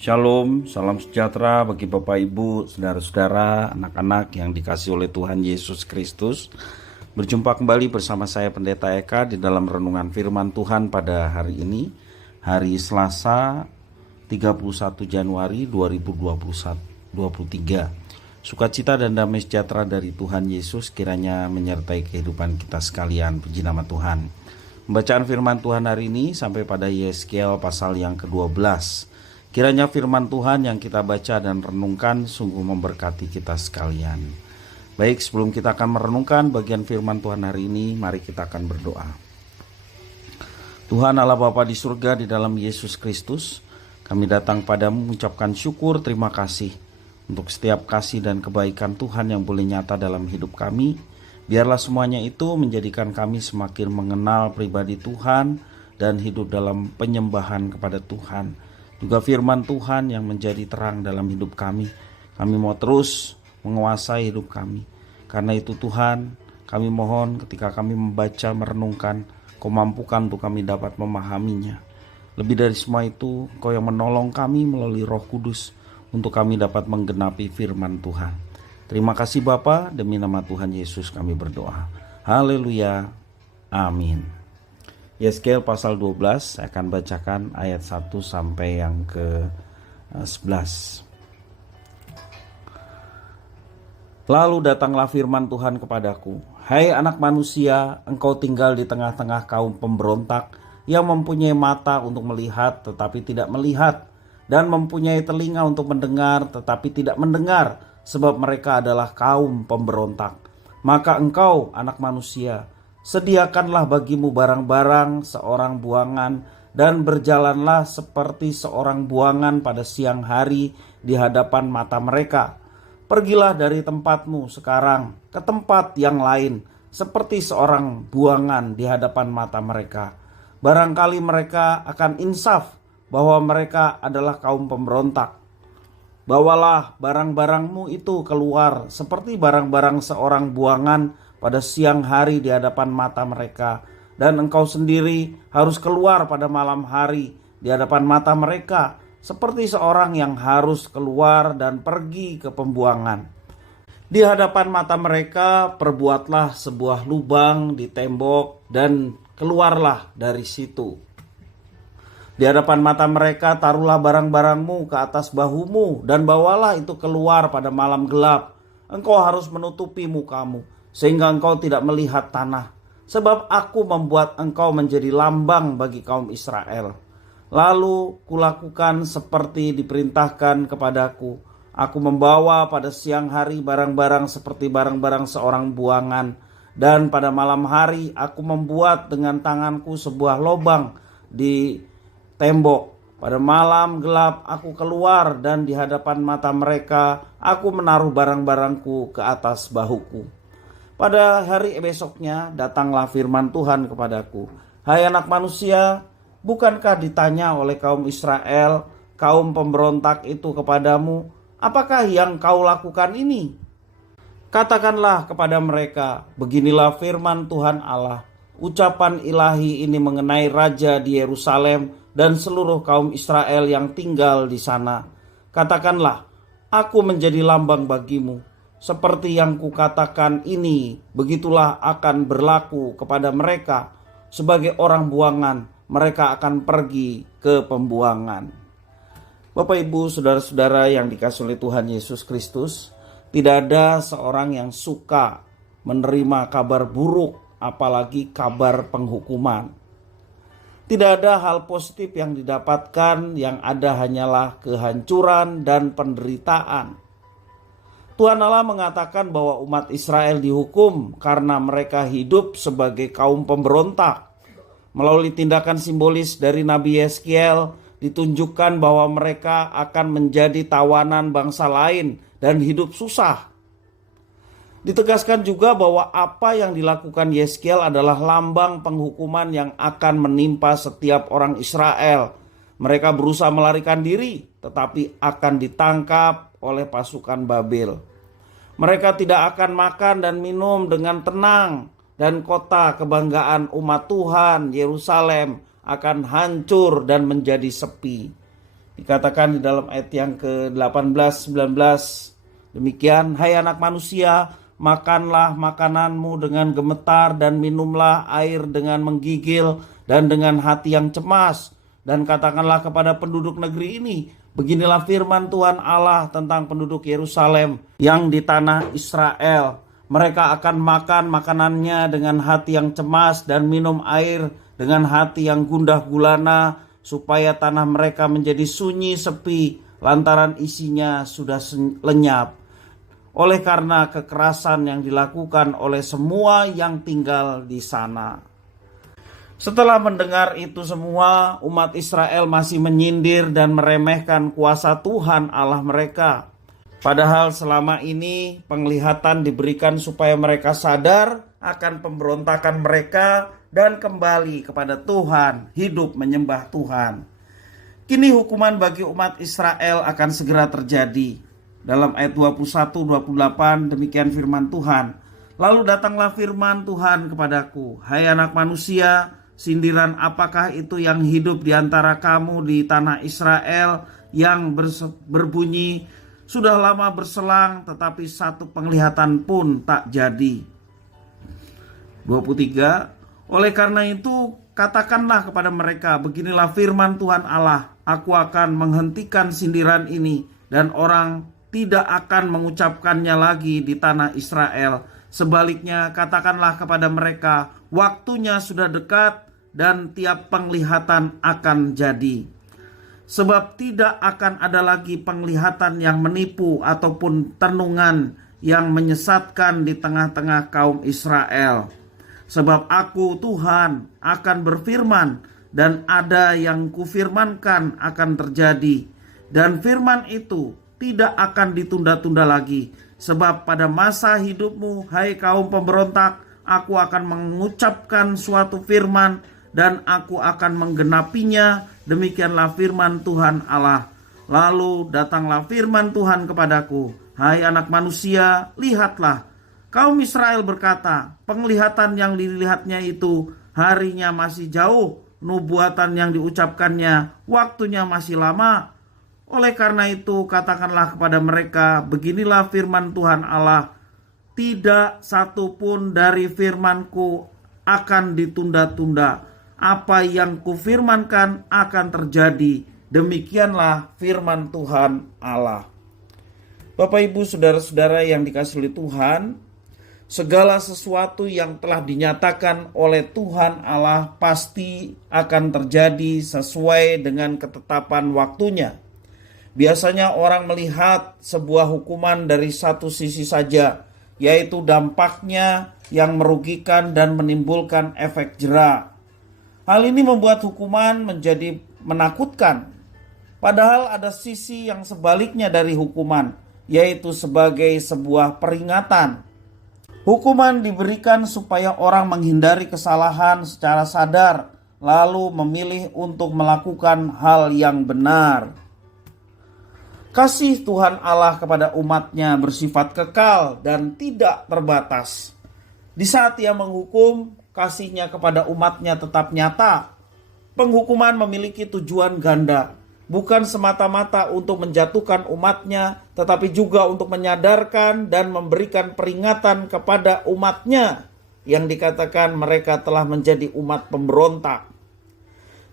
Shalom, salam sejahtera bagi Bapak Ibu, saudara-saudara, anak-anak yang dikasihi oleh Tuhan Yesus Kristus. Berjumpa kembali bersama saya Pendeta Eka di dalam renungan firman Tuhan pada hari ini, hari Selasa 31 Januari 2023. Sukacita dan damai sejahtera dari Tuhan Yesus kiranya menyertai kehidupan kita sekalian. Puji nama Tuhan. Pembacaan firman Tuhan hari ini sampai pada Yeskiel pasal yang ke-12. Kiranya firman Tuhan yang kita baca dan renungkan sungguh memberkati kita sekalian. Baik, sebelum kita akan merenungkan bagian firman Tuhan hari ini, mari kita akan berdoa. Tuhan Allah Bapa di surga, di dalam Yesus Kristus, kami datang padamu mengucapkan syukur, terima kasih untuk setiap kasih dan kebaikan Tuhan yang boleh nyata dalam hidup kami. Biarlah semuanya itu menjadikan kami semakin mengenal pribadi Tuhan dan hidup dalam penyembahan kepada Tuhan. Juga firman Tuhan yang menjadi terang dalam hidup kami. Kami mau terus menguasai hidup kami. Karena itu Tuhan, kami mohon ketika kami membaca, merenungkan, Kau mampukan untuk kami dapat memahaminya. Lebih dari semua itu, Kau yang menolong kami melalui Roh Kudus untuk kami dapat menggenapi firman Tuhan. Terima kasih Bapa, demi nama Tuhan Yesus kami berdoa. Haleluya. Amin. Yeskiel pasal 12, saya akan bacakan ayat 1 sampai yang ke-11. Lalu datanglah firman Tuhan kepadaku, "Hai anak manusia, engkau tinggal di tengah-tengah kaum pemberontak yang mempunyai mata untuk melihat tetapi tidak melihat, dan mempunyai telinga untuk mendengar tetapi tidak mendengar, sebab mereka adalah kaum pemberontak. Maka engkau, anak manusia, sediakanlah bagimu barang-barang seorang buangan, dan berjalanlah seperti seorang buangan pada siang hari di hadapan mata mereka. Pergilah dari tempatmu sekarang ke tempat yang lain, seperti seorang buangan di hadapan mata mereka. Barangkali mereka akan insaf bahwa mereka adalah kaum pemberontak. Bawalah barang-barangmu itu keluar seperti barang-barang seorang buangan pada siang hari di hadapan mata mereka, dan engkau sendiri harus keluar pada malam hari di hadapan mata mereka, seperti seorang yang harus keluar dan pergi ke pembuangan. Di hadapan mata mereka perbuatlah sebuah lubang di tembok dan keluarlah dari situ. Di hadapan mata mereka taruhlah barang-barangmu ke atas bahumu dan bawalah itu keluar pada malam gelap. Engkau harus menutupi mukamu sehingga engkau tidak melihat tanah, sebab aku membuat engkau menjadi lambang bagi kaum Israel. Lalu kulakukan seperti diperintahkan kepadaku. Aku membawa pada siang hari barang-barang seperti barang-barang seorang buangan, dan pada malam hari aku membuat dengan tanganku sebuah lubang di tembok. Pada malam gelap aku keluar, dan di hadapan mata mereka aku menaruh barang-barangku ke atas bahuku. Pada hari besoknya datanglah firman Tuhan kepadaku, "Hai anak manusia, bukankah ditanya oleh kaum Israel, kaum pemberontak itu kepadamu, apakah yang kau lakukan ini? Katakanlah kepada mereka, beginilah firman Tuhan Allah, ucapan ilahi ini mengenai raja di Yerusalem dan seluruh kaum Israel yang tinggal di sana. Katakanlah, aku menjadi lambang bagimu. Seperti yang kukatakan ini, begitulah akan berlaku kepada mereka. Sebagai orang buangan, mereka akan pergi ke pembuangan." Bapak Ibu, saudara-saudara yang dikasihi oleh Tuhan Yesus Kristus, tidak ada seorang yang suka menerima kabar buruk, apalagi kabar penghukuman. Tidak ada hal positif yang didapatkan, yang ada hanyalah kehancuran dan penderitaan. Tuhan Allah mengatakan bahwa umat Israel dihukum karena mereka hidup sebagai kaum pemberontak. Melalui tindakan simbolis dari Nabi Yeskiel ditunjukkan bahwa mereka akan menjadi tawanan bangsa lain dan hidup susah. Ditegaskan juga bahwa apa yang dilakukan Yeskiel adalah lambang penghukuman yang akan menimpa setiap orang Israel. Mereka berusaha melarikan diri, tetapi akan ditangkap oleh pasukan Babel. Mereka tidak akan makan dan minum dengan tenang, dan kota kebanggaan umat Tuhan, Yerusalem, akan hancur dan menjadi sepi. Dikatakan di dalam ayat yang ke-18, 19, demikian, hai anak manusia, makanlah makananmu dengan gemetar dan minumlah air dengan menggigil dan dengan hati yang cemas. Dan katakanlah kepada penduduk negeri ini, beginilah firman Tuhan Allah tentang penduduk Yerusalem yang di tanah Israel. Mereka akan makan makanannya dengan hati yang cemas dan minum air dengan hati yang gundah gulana, supaya tanah mereka menjadi sunyi sepi lantaran isinya sudah lenyap oleh karena kekerasan yang dilakukan oleh semua yang tinggal di sana. Setelah mendengar itu semua, umat Israel masih menyindir dan meremehkan kuasa Tuhan Allah mereka. Padahal selama ini penglihatan diberikan supaya mereka sadar akan pemberontakan mereka dan kembali kepada Tuhan, hidup menyembah Tuhan. Kini hukuman bagi umat Israel akan segera terjadi. Dalam ayat 21-28 demikian firman Tuhan. Lalu datanglah firman Tuhan kepadaku, hai anak manusia, sindiran apakah itu yang hidup di antara kamu di tanah Israel yang berbunyi, sudah lama berselang tetapi satu penglihatan pun tak jadi. 23, oleh karena itu katakanlah kepada mereka, beginilah firman Tuhan Allah, aku akan menghentikan sindiran ini dan orang tidak akan mengucapkannya lagi di tanah Israel. Sebaliknya katakanlah kepada mereka, waktunya sudah dekat dan tiap penglihatan akan jadi. Sebab tidak akan ada lagi penglihatan yang menipu ataupun tenungan yang menyesatkan di tengah-tengah kaum Israel. Sebab aku Tuhan akan berfirman dan ada yang kufirmankan akan terjadi. Dan firman itu tidak akan ditunda-tunda lagi. Sebab pada masa hidupmu, hai kaum pemberontak, aku akan mengucapkan suatu firman dan aku akan menggenapinya. Demikianlah firman Tuhan Allah. Lalu datanglah firman Tuhan kepadaku, hai anak manusia, lihatlah. Kaum Israel berkata, penglihatan yang dilihatnya itu harinya masih jauh, nubuatan yang diucapkannya waktunya masih lama. Oleh karena itu katakanlah kepada mereka, beginilah firman Tuhan Allah, tidak satu pun dari firmanku akan ditunda-tunda. Apa yang kufirmankan akan terjadi. Demikianlah firman Tuhan Allah. Bapak Ibu saudara-saudara yang dikasihi oleh Tuhan, segala sesuatu yang telah dinyatakan oleh Tuhan Allah pasti akan terjadi sesuai dengan ketetapan waktunya. Biasanya orang melihat sebuah hukuman dari satu sisi saja, yaitu dampaknya yang merugikan dan menimbulkan efek jera. Hal ini membuat hukuman menjadi menakutkan. Padahal ada sisi yang sebaliknya dari hukuman, yaitu sebagai sebuah peringatan. Hukuman diberikan supaya orang menghindari kesalahan secara sadar, lalu memilih untuk melakukan hal yang benar. Kasih Tuhan Allah kepada umatnya bersifat kekal dan tidak terbatas. Di saat Ia menghukum, kasihnya kepada umatnya tetap nyata. Penghukuman memiliki tujuan ganda, bukan semata-mata untuk menjatuhkan umatnya, tetapi juga untuk menyadarkan dan memberikan peringatan kepada umatnya yang dikatakan mereka telah menjadi umat pemberontak.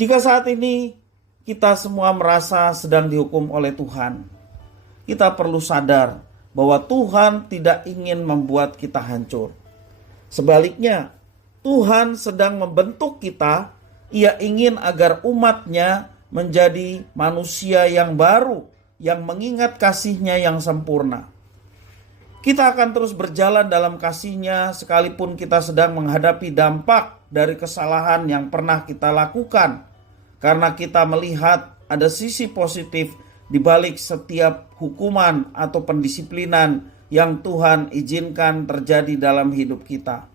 Jika saat ini kita semua merasa sedang dihukum oleh Tuhan, kita perlu sadar bahwa Tuhan tidak ingin membuat kita hancur. Sebaliknya, Tuhan sedang membentuk kita. Ia ingin agar umatnya menjadi manusia yang baru, yang mengingat kasih-Nya yang sempurna. Kita akan terus berjalan dalam kasih-Nya sekalipun kita sedang menghadapi dampak dari kesalahan yang pernah kita lakukan. Karena kita melihat ada sisi positif di balik setiap hukuman atau pendisiplinan yang Tuhan izinkan terjadi dalam hidup kita.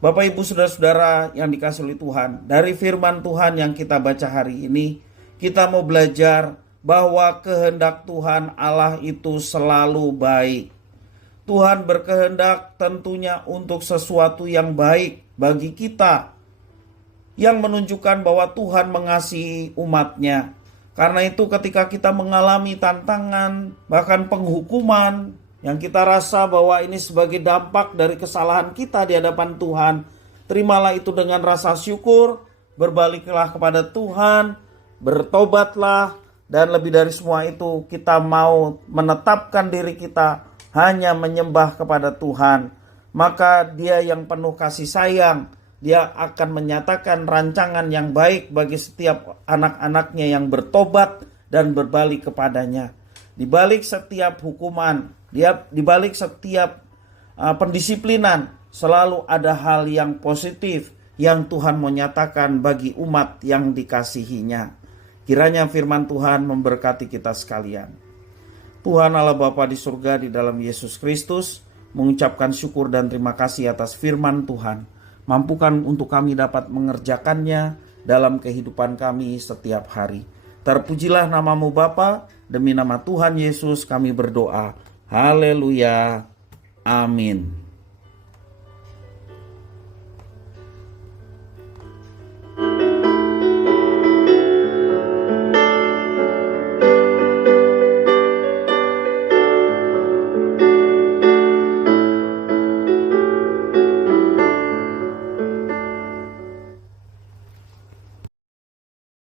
Bapak Ibu saudara-saudara yang dikasihi oleh Tuhan, dari firman Tuhan yang kita baca hari ini, kita mau belajar bahwa kehendak Tuhan Allah itu selalu baik. Tuhan berkehendak tentunya untuk sesuatu yang baik bagi kita, yang menunjukkan bahwa Tuhan mengasihi umatnya. Karena itu ketika kita mengalami tantangan, bahkan penghukuman, yang kita rasa bahwa ini sebagai dampak dari kesalahan kita di hadapan Tuhan, terimalah itu dengan rasa syukur, berbaliklah kepada Tuhan, bertobatlah, dan lebih dari semua itu kita mau menetapkan diri kita hanya menyembah kepada Tuhan. Maka Dia yang penuh kasih sayang, Dia akan menyatakan rancangan yang baik bagi setiap anak-anaknya yang bertobat dan berbalik kepadanya. Di balik setiap hukuman, di balik setiap pendisiplinan, selalu ada hal yang positif yang Tuhan mau nyatakan bagi umat yang dikasihinya. Kiranya firman Tuhan memberkati kita sekalian. Tuhan Allah Bapa di surga, di dalam Yesus Kristus, mengucapkan syukur dan terima kasih atas firman Tuhan. Mampukan untuk kami dapat mengerjakannya dalam kehidupan kami setiap hari. Terpujilah namamu Bapa, demi nama Tuhan Yesus kami berdoa. Haleluya. Amin.